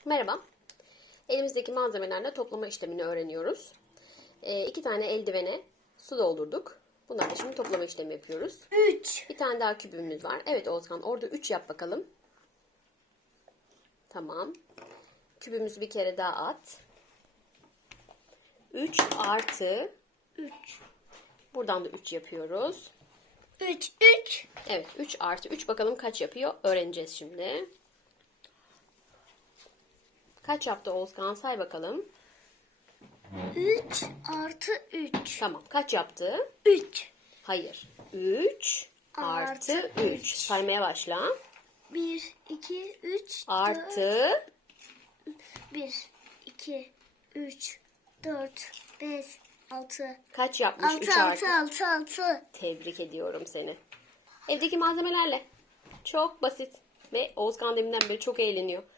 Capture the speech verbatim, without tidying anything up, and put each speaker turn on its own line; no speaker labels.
Merhaba. Elimizdeki malzemelerle toplama işlemini öğreniyoruz. Ee, iki tane eldivene su doldurduk. Bunlarla şimdi toplama işlemi yapıyoruz.
üç.
Bir tane daha kübümüz var. Evet Oğuzhan, orada üç yap bakalım. Tamam. Kübümüzü bir kere daha at. üç artı
üç.
buradan da üç yapıyoruz.
üç. üç.
Evet, üç artı üç bakalım kaç yapıyor? Öğreneceğiz şimdi. Kaç yaptı Oğuzhan? Say bakalım.
üç artı üç.
Tamam. Kaç yaptı?
üç.
Hayır. üç artı
Artı
üç.
üç.
Saymaya başla.
bir, iki, üç,
Artı
bir, iki, üç, dört, beş, altı.
kaç yapmış? üç
altı,
artı.
altı, altı, altı.
Tebrik ediyorum seni. Evdeki malzemelerle. Çok basit. Ve Oğuzkan deminden beri çok eğleniyor.